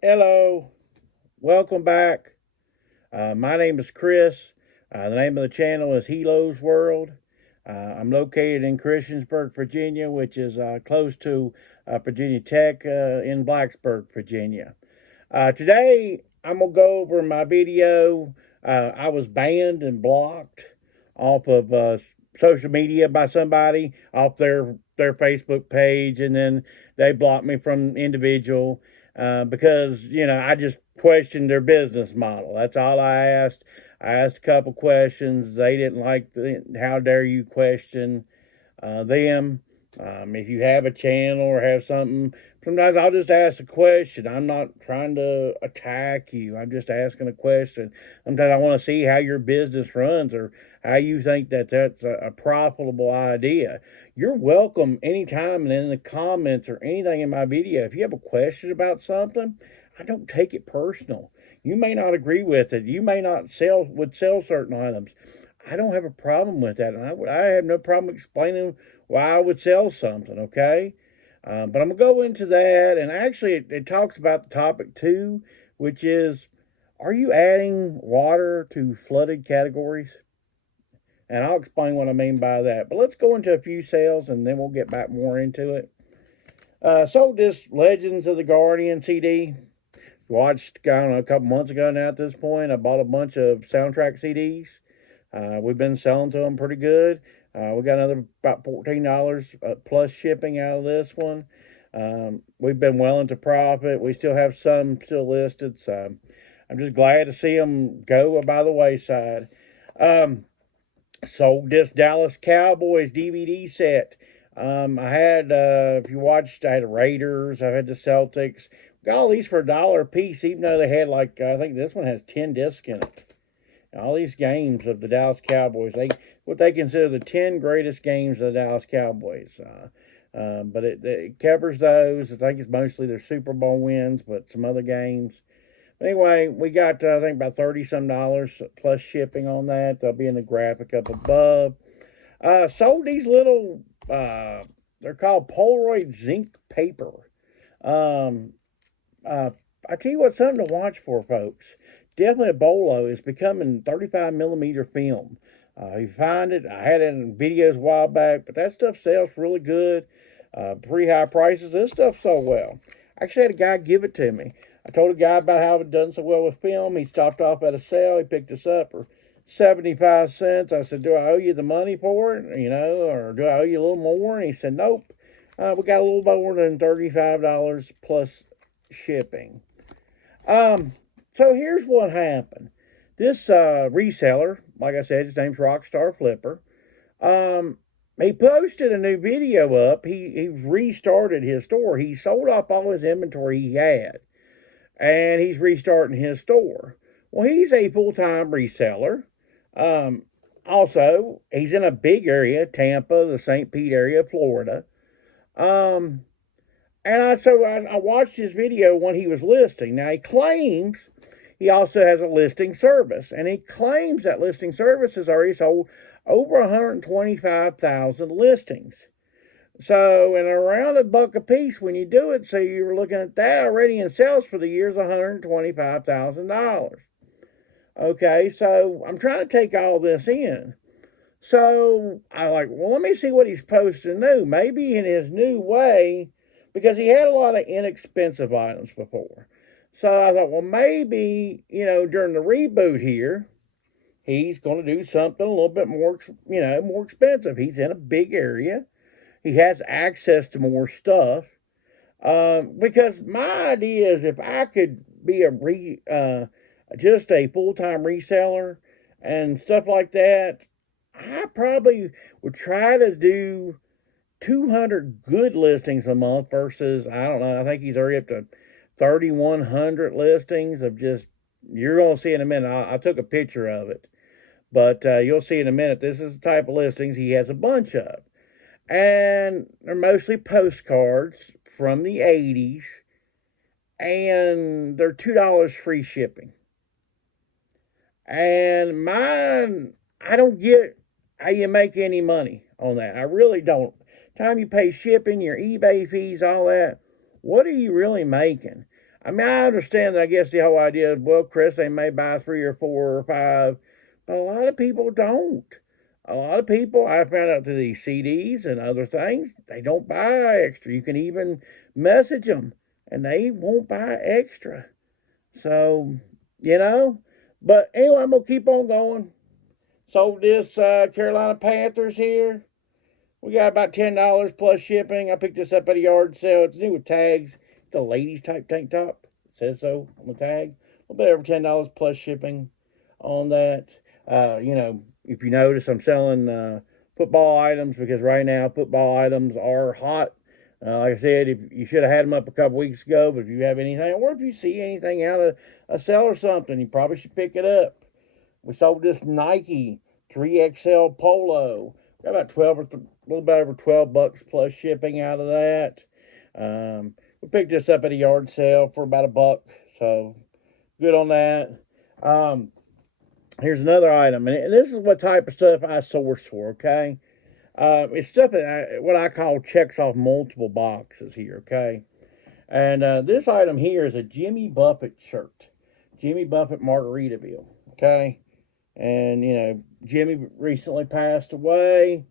Hello, welcome back. My name is Chris. The name of the channel is Helo's World. I'm located in Christiansburg, Virginia, which is close to Virginia Tech in Blacksburg, Virginia. Today, I'm going to go over my video. I was banned and blocked off of social media by somebody off their Facebook page, and then they blocked me from individual because I just questioned their business model. That's all I asked. I asked a couple questions. They didn't like how dare you question them. If you have a channel or have something, sometimes I'll just ask a question. I'm not trying to attack you. I'm just asking a question. Sometimes I want to see how your business runs or how you think that that's a profitable idea. You're welcome anytime and in the comments or anything in my video. If you have a question about something, I don't take it personal. You may not agree with it. You may not sell certain items. I don't have a problem with that, and I have no problem explaining why I would sell something. Okay, but I'm gonna go into that, and actually, it talks about the topic too, which is, are you adding water to flooded categories? And I'll explain what I mean by that. But let's go into a few sales, and then we'll get back more into it. Sold this Legends of the Guardian CD. Watched, I don't know, a couple months ago now. At this point, I bought a bunch of soundtrack CDs. We've been selling to them pretty good. We got another about $14 plus shipping out of this one. We've been well into profit. We still have some still listed, so I'm just glad to see them go by the wayside. Um, Sold this Dallas Cowboys DVD set. I had, if you watched, I had the Raiders, I had the Celtics. Got all these for $1 a piece, even though they had like, I think this one has 10 discs in it. All these games of the Dallas Cowboys, what they consider the 10 greatest games of the Dallas Cowboys. But it covers those. I think it's mostly their Super Bowl wins, but some other games. Anyway, we got I think about 30 some dollars plus shipping on that. They'll be in the graphic up above. Sold these little they're called Polaroid zinc paper. Um, uh, I tell you what, something to watch for, folks. Definitely a bolo is becoming 35 millimeter film. You find it. I had it in videos a while back, but that stuff sells really good. Pretty high prices. This stuff sold well. I actually had a guy give it to me. I told a guy about how it done so well with film. He stopped off at a sale. He picked us up for 75 cents. I said, "Do I owe you the money for it? Or do I owe you a little more?" And he said, "Nope. We got a little more than $35 plus shipping." Um, so here's what happened. This reseller, like I said, his name's Rockstar Flipper. Um, he posted a new video up. He restarted his store. He sold off all his inventory he had, and he's restarting his store. Well, he's a full time reseller. Um, Also, he's in a big area, Tampa, the St. Pete area, Florida. Um, and I watched his video when he was listing. Now he claims he also has a listing service, and he claims that listing service has already sold over 125,000 listings. So, and around a buck a piece when you do it, so you're looking at that already in sales for the year is $125,000. Okay, so I'm trying to take all this in. So I like, well, let me see what he's posting new. Maybe in his new way, because he had a lot of inexpensive items before. So I thought, well, maybe, during the reboot here, he's going to do something a little bit more, more expensive. He's in a big area. He has access to more stuff. Because my idea is if I could be just a full time reseller and stuff like that, I probably would try to do 200 good listings a month versus, I don't know, I think he's already up to 3,100 listings of just, you're going to see in a minute. I took a picture of it, but you'll see in a minute. This is the type of listings he has a bunch of. And they're mostly postcards from the 80s, and they're $2 free shipping. And mine, I don't get how you make any money on that. I really don't. Time you pay shipping, your eBay fees, all that, what are you really making? I mean, I understand that. I guess the whole idea is, well, Chris, they may buy 3 or 4 or 5, but a lot of people don't. A lot of people, I found out through these CDs and other things, they don't buy extra. You can even message them, and they won't buy extra. So, you know. But anyway, I'm going to keep on going. Sold this Carolina Panthers here. We got about $10 plus shipping. I picked this up at a yard sale. It's new with tags. It's a ladies type tank top. It says so on the tag. A little bit over $10 plus shipping on that. If you notice, I'm selling football items because right now football items are hot. Like I said, if you should have had them up a couple weeks ago, but if you have anything, or if you see anything out of a sale or something, you probably should pick it up. We sold this Nike 3XL Polo. Got about 12 or a little bit over $12 plus shipping out of that. We picked this up at a yard sale for about $1, so good on that. Here's another item, and this is what type of stuff I source for. Okay, it's stuff that what I call checks off multiple boxes here. Okay, and this item here is a Jimmy Buffett shirt, Jimmy Buffett Margaritaville. Okay, and Jimmy recently passed away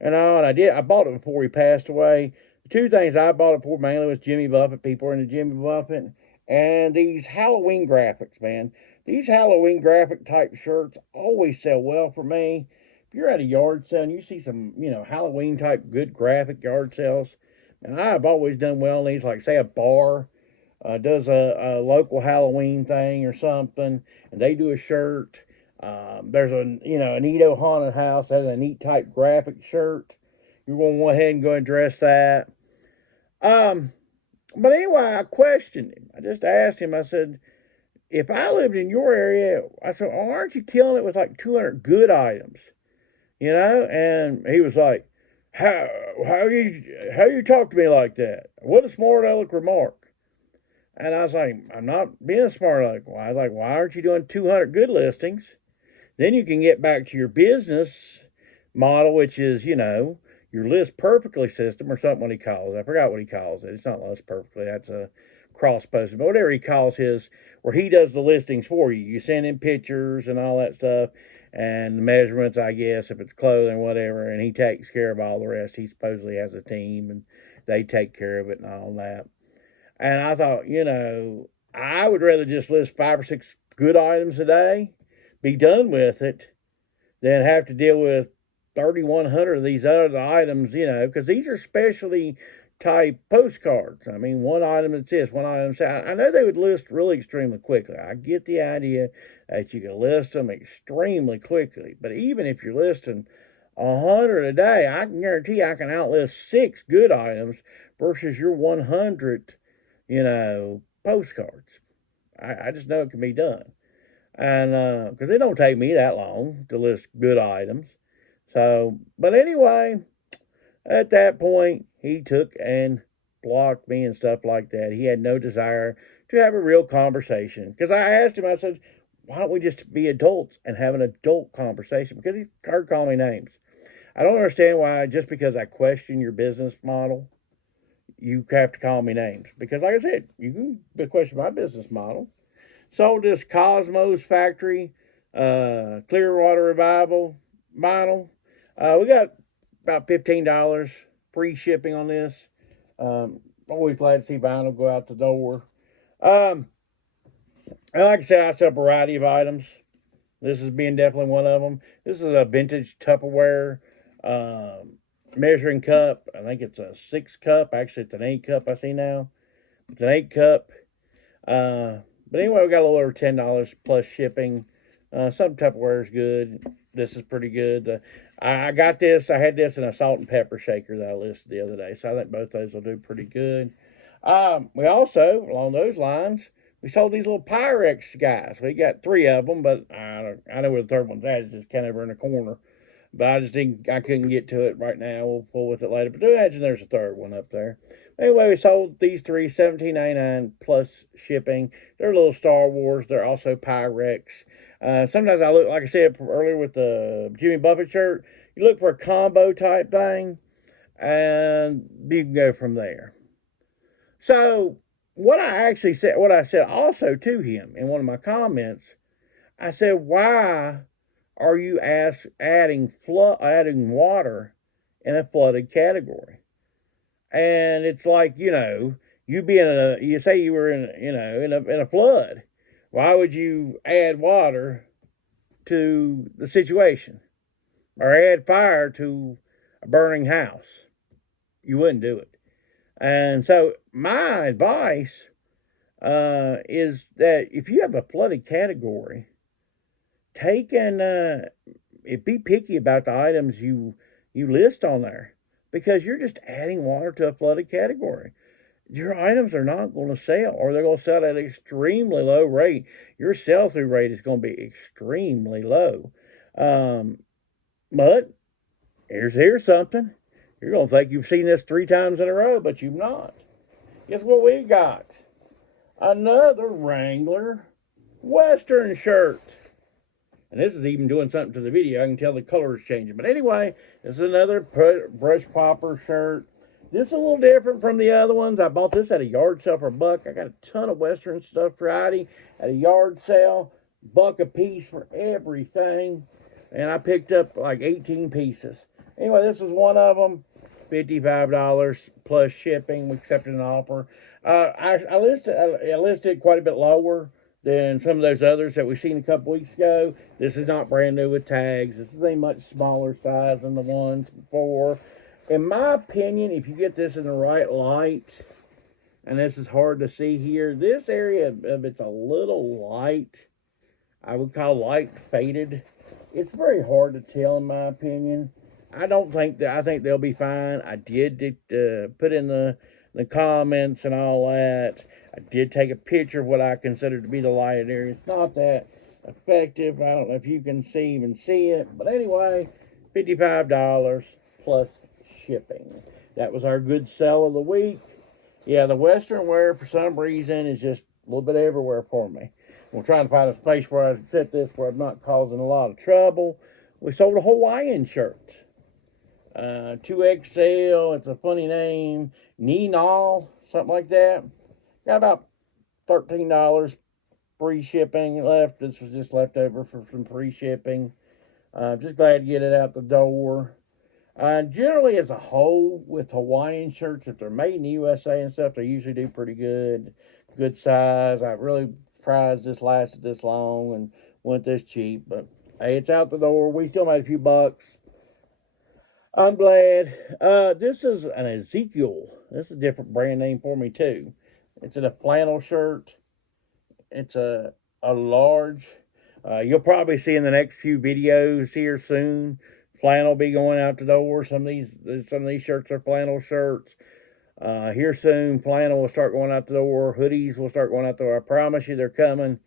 and all, and I bought it before he passed away. The two things I bought it for mainly was Jimmy Buffett. People are into Jimmy Buffett, and these Halloween graphics, man. These Halloween graphic type shirts always sell well for me. If you're at a yard sale and you see some Halloween type good graphic yard sales, and I've always done well in these. Like say a bar does a local Halloween thing or something, and they do a shirt. There's a Edo haunted house that has a neat type graphic shirt. You're going to go ahead and go and dress that. Um, but anyway, I questioned him. I just asked him. I said, if I lived in your area, I said, oh, aren't you killing it with like 200 good items? And he was like, how you talk to me like that? What a smart aleck remark. And I was like, I'm not being a smart aleck. I was like, why aren't you doing 200 good listings? Then you can get back to your business model, which is, your list perfectly system or something what he calls it. I forgot what he calls it. It's not list perfectly. That's a cross posting. But whatever he calls his, where he does the listings for you. You send him pictures and all that stuff and the measurements, I guess, if it's clothing, whatever, and he takes care of all the rest. He supposedly has a team and they take care of it and all that. And I thought, I would rather just list 5 or 6 good items a day, be done with it, than have to deal with 3,100 of these other items, because these are specialty type postcards. I mean, one item is this, one item is that. I know they would list really extremely quickly. I get the idea that you can list them extremely quickly, but even if you're listing 100 a day, I can guarantee I can outlist 6 good items versus your 100 postcards. I just know it can be done. And because it don't take me that long to list good items. So, but anyway, at that point, he took and blocked me and stuff like that. He had no desire to have a real conversation. Because I asked him, I said, why don't we just be adults and have an adult conversation? Because he started calling me names. I don't understand why, just because I question your business model, you have to call me names. Because like I said, you can question my business model. Sold this Cosmos Factory Clearwater Revival vinyl. We got about $15 free shipping on this. Always glad to see vinyl go out the door. And like I said, I sell a variety of items. This is being definitely one of them. This is a vintage Tupperware measuring cup. I think it's a 6 cup. Actually, it's an 8 cup I see now. It's an 8 cup. But anyway, we got a little over $10 plus shipping. Some Tupperware is good. This is pretty good. I got this. I had this in a salt and pepper shaker that I listed the other day. So I think both those will do pretty good. We also, along those lines, we sold these little Pyrex guys. We got 3 of them, but I know where the third one's at. It's just kind of over in the corner. But I couldn't get to it right now. We'll pull with it later. But imagine there's a third one up there. Anyway, we sold these 3, $17.99 plus shipping. They're little Star Wars. They're also Pyrex. Sometimes I look, like I said earlier with the Jimmy Buffett shirt, you look for a combo type thing, and you can go from there. So, what I said also to him in one of my comments, I said, why are you adding water in a flooded category? And it's like, you say you were in a flood. Why would you add water to the situation or add fire to a burning house? You wouldn't do it. And so my advice is that if you have a flooded category, take and be picky about the items you list on there, because you're just adding water to a flooded category. Your items are not going to sell, or they're going to sell at an extremely low rate. Your sell-through rate is going to be extremely low. But here's something. You're going to think you've seen this 3 times in a row, but you've not. Guess what we got? Another Wrangler Western shirt. And this is even doing something to the video. I can tell the color is changing. But anyway, this is another brush popper shirt. This is a little different from the other ones. I bought this at a yard sale for $1. I got a ton of Western stuff Friday at a yard sale. $1 a piece for everything. And I picked up like 18 pieces. Anyway, this was one of them. $55 plus shipping. We accepted an offer. I listed quite a bit lower than some of those others that we've seen a couple weeks ago. This is not brand new with tags. This is a much smaller size than the ones before. In my opinion, if you get this in the right light, and this is hard to see here, this area of it's a little light. I would call light faded. It's very hard to tell in my opinion. I think they'll be fine. I did put in the comments and all that. I did take a picture of what I consider to be the lighted area. It's not that effective. I don't know if you can even see it. But anyway, $55 plus shipping. That was our good sell of the week. Yeah, the Western wear for some reason is just a little bit everywhere for me. I'm trying to find a space where I can set this where I'm not causing a lot of trouble. We sold a Hawaiian shirt. 2XL, it's a funny name, Ninal, something like that. Got about $13 free shipping left. This was just left over for some free shipping. Just glad to get it out the door. Generally, as a whole, with Hawaiian shirts, if they're made in the USA and stuff, they usually do pretty good. Good size. I really prized this lasted this long and went this cheap. But, hey, it's out the door. We still made a few bucks. I'm glad. This is an Ezekiel. This is a different brand name for me, too. It's in a flannel shirt. It's a large. You'll probably see in the next few videos here soon. Flannel be going out the door. Some of these shirts are flannel shirts. Here soon, flannel will start going out the door. Hoodies will start going out the door. I promise you they're coming.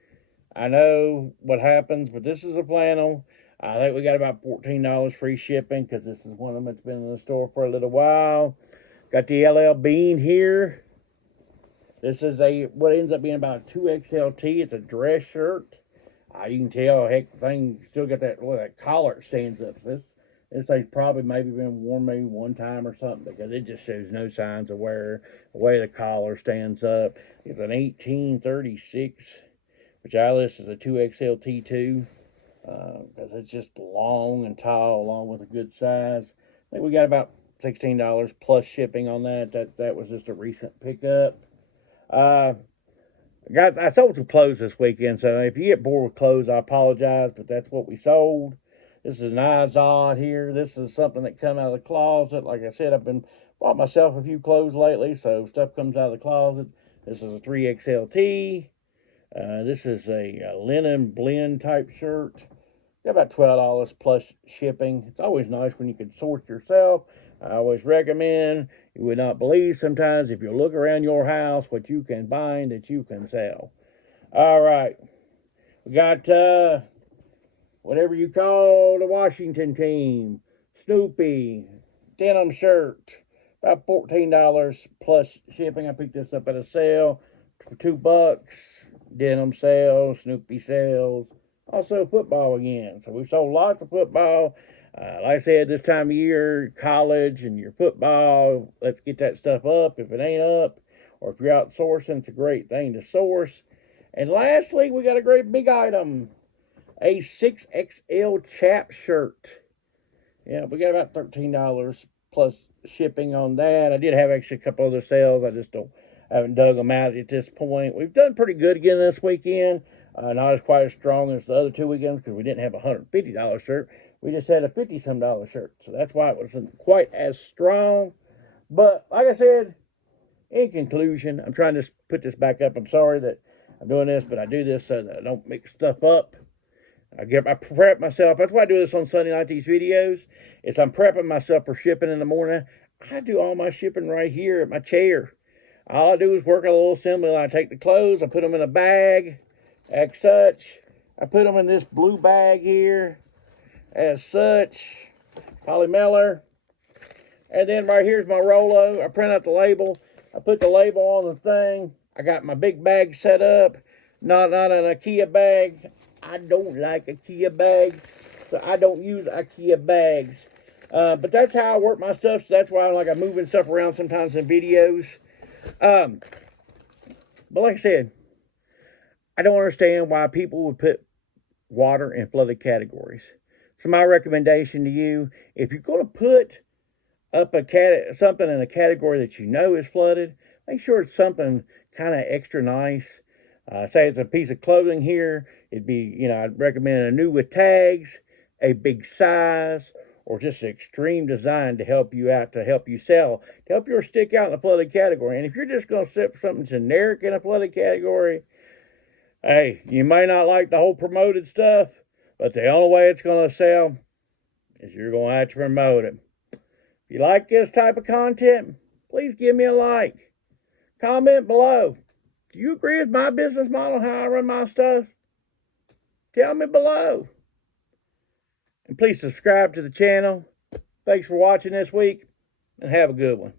I know what happens, but this is a flannel. I think we got about $14 free shipping because this is one of them that's been in the store for a little while. Got the LL Bean here. This is what ends up being about a 2XLT. It's a dress shirt. You can tell, heck, the thing still got that collar stands up. This thing's probably maybe been worn maybe one time or something because it just shows no signs of wear. The way the collar stands up. It's an 1836, which I list as a 2XLT2. Because it's just long and tall along with a good size. I think we got about $16 plus shipping on that. That was just a recent pickup. Guys, I sold some clothes this weekend, so if you get bored with clothes, I apologize, but that's what we sold. This is an Izod here. This is something that come out of the closet. Like I said, I've bought myself a few clothes lately, so stuff comes out of the closet. This is a 3XLT. This is a linen blend type shirt. Got about $12 plus shipping. It's always nice when you can source yourself. I always recommend. You would not believe sometimes if you look around your house what you can find that you can sell. All right. We got whatever you call the Washington team. Snoopy. Denim shirt. About $14 plus shipping. I picked this up at a sale for $2. Denim sales. Snoopy sales. Also football again. So we've sold lots of football. Like I said, this time of year, college and your football, let's get that stuff up if it ain't up. or if you're outsourcing, it's a great thing to source. And lastly, we got a great big item, a 6XL chap shirt. Yeah, we got about $13 plus shipping on that. I did have actually a couple other sales. I haven't dug them out at this point. We've done pretty good again this weekend. Not as quite as strong as the other 2 weekends because we didn't have a $150 shirt. We just had a $50-some shirt. So that's why it wasn't quite as strong. But like I said, in conclusion, I'm trying to put this back up. I'm sorry that I'm doing this, but I do this so that I don't mix stuff up. I prep myself. That's why I do this on Sunday night, these videos. Is I'm prepping myself for shipping in the morning. I do all my shipping right here at my chair. All I do is work a little assembly line. I take the clothes, I put them in a bag, as such. I put them in this blue bag here, as such, polymer. And then right here's my Rolo. I print out the label. I put the label on the thing. I got my big bag set up. Not an IKEA bag. I don't like IKEA bags, so I don't use IKEA bags. But that's how I work my stuff, so that's why I'm moving stuff around sometimes in videos. But like I said, I don't understand why people would put water in flooded categories. So my recommendation to you, if you're going to put up something in a category that you know is flooded, make sure it's something kind of extra nice. Say it's a piece of clothing here, it'd be, I'd recommend a new with tags, a big size, or just an extreme design to help you out, to help you sell, to help yours stick out in the flooded category. And if you're just going to set something generic in a flooded category, hey, you may not like the whole promoted stuff, but the only way it's going to sell is you're going to have to promote it. If you like this type of content, please give me a like. Comment below. Do you agree with my business model, how I run my stuff? Tell me below. And please subscribe to the channel. Thanks for watching this week, and have a good one.